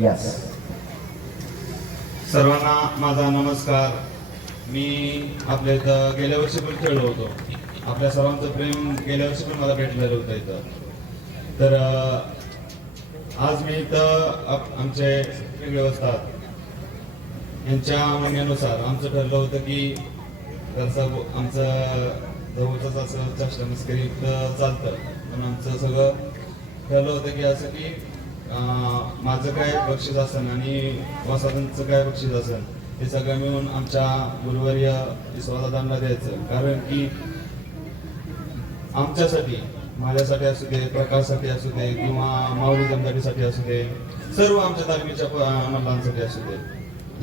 Yes. सर्वांना माझा नमस्कार. मी आपल्या इथं गेल्या वर्षी पण खेळलो होतो. आपल्या सर्वांचं प्रेम गेल्या वर्षी पण मला भेटलेलं होतं इथं. तर आज मी इथं आमचे वेगळे असतात यांच्या म्हणण्यानुसार आमचं ठरलं होतं की तसं आमचं जवळच असं चष्टमस्करी चालतं, पण आमचं सगळं ठरलं होतं की असं की माझं काय बक्षीस असेल आणि वसादांचं काय बक्षीस असेल हे सगळं मिळून आमच्या गुरुवर्य विश्वासदादांना द्यायचं. कारण की आमच्यासाठी, माझ्यासाठी असू दे, प्रकाशसाठी असू दे किंवा माऊली जमदारीसाठी असू दे, सर्व आमच्या तालमीच्या मल्लांसाठी असू दे,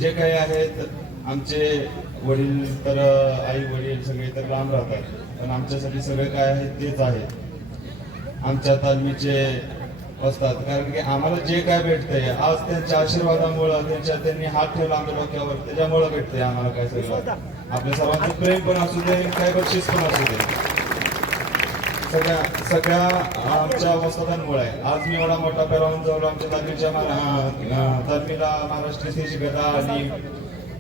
जे काही आहेत आमचे वडील तर आई वडील सगळे तर लांब राहतात, पण आमच्यासाठी सगळे काय आहेत तेच आहेत आमच्या तालमीचे असतात. कारण की आम्हाला जे काय भेटतंय आज त्यांच्या आशीर्वादामुळं, त्यांनी हात ठेवला आमच्या डोक्यावर, त्याच्यामुळं भेटतंय आम्हाला काय सगळं. आपल्या सर्वांचं प्रेम पण असू दे, काय बक्षीस पण असू दे, सगळ्या आमच्या वस्तादांमुळे आहे. आज मी एवढा मोठा पेरावून जाऊन आमच्या तालमीच्या तालमीला महाराष्ट्र देश गदा आणि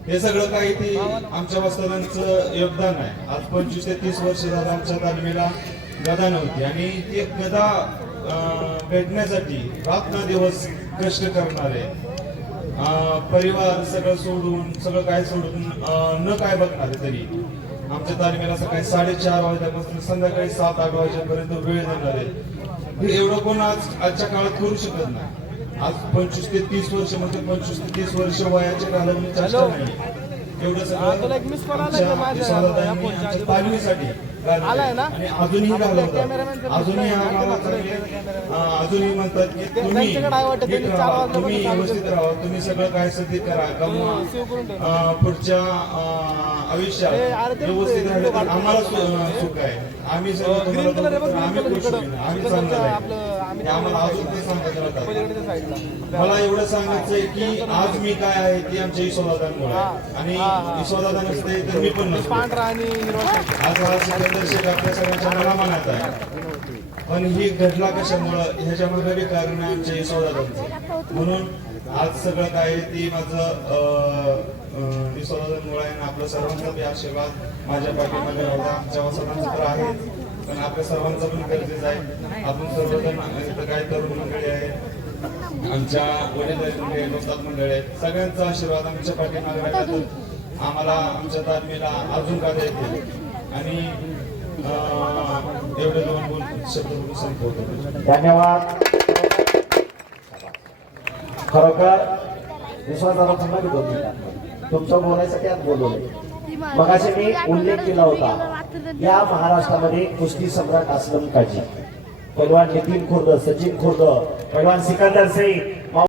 हे सगळं काही ती आमच्या वस्तादांचं योगदान आहे. आज 25 ते 30 वर्ष झालं आमच्या तालमीला गदा नव्हती आणि ती गदा भेटण्यासाठी रात्रंदिवस कष्ट करणारे, परिवार सगळं सोडून, सगळं काय सोडून न काय बघणारे तरी आमच्या तालमीला सकाळी 4:30 वाजल्यापासून संध्याकाळी 7-8 वाजेपर्यंत वेळ देणार आहे. एवढं कोण आजच्या काळात करू शकत नाही. आज 25 ते 30 वर्ष म्हणजे 25 ते 30 वर्ष वयाच्या कालावधीत चर्चा नाही. एवढं सगळं आमच्या तालमीसाठी आणि अजूनही घालवतात. अजूनही म्हणतात की तुम्ही व्यवस्थित राहा, तुम्ही सगळं काय सिद्ध करा, किंवा पुढच्या आयुष्यात व्यवस्थित राहिलं तर आम्हाला सुख आहे. आम्ही सगळं आम्ही चांगलं आम्हाला अजून ते सांगत राहतात. मला एवढं सांगायचंय की आज मी काय आहे ती आमच्या ईश्वरदादांमुळे, आणि ईश्वरदादा नसते तर मी पण नसतो. आज हा सिकंदर आपल्या सगळ्यांच्या मनात आहे, पण ही घटना कशामुळं ह्याच्या मागे बी कारण आहे आमच्या ईश्वरदादांचं. म्हणून आज सगळं काय ती माझं ईश्वरदादांमुळे आहे. आपल्या सर्वांचा बी आशीर्वाद माझ्या पाठीमागे राहता. आमच्या वसतांचं तर आहे, पण आपल्या सर्वांचं पण गरजेचं आहे. आपण सर्वजण इथं काय तरुण मंडळी आहेत, आमच्या वडील दोस्तात मंडळी आहेत, सगळ्यांचा आशीर्वाद आमच्या पाठीमागे राहिला तर आम्हाला आमच्या तालमीला अजून काय येतील. आणि एवढे 2 शब्द संपवतो. धन्यवाद. खरोखर विश्वासाला पुन्हा मी 2 मिनिटात तुमचं बोलायसाठी आज बोलवले. मगाशी मी उल्लेख केला होता, या महाराष्ट्रामध्ये कुस्ती सम्राट असलम काजी, पैलवान नितीन खुर्द, सचिन खुर्द, पैलवान सिकंदर शेख,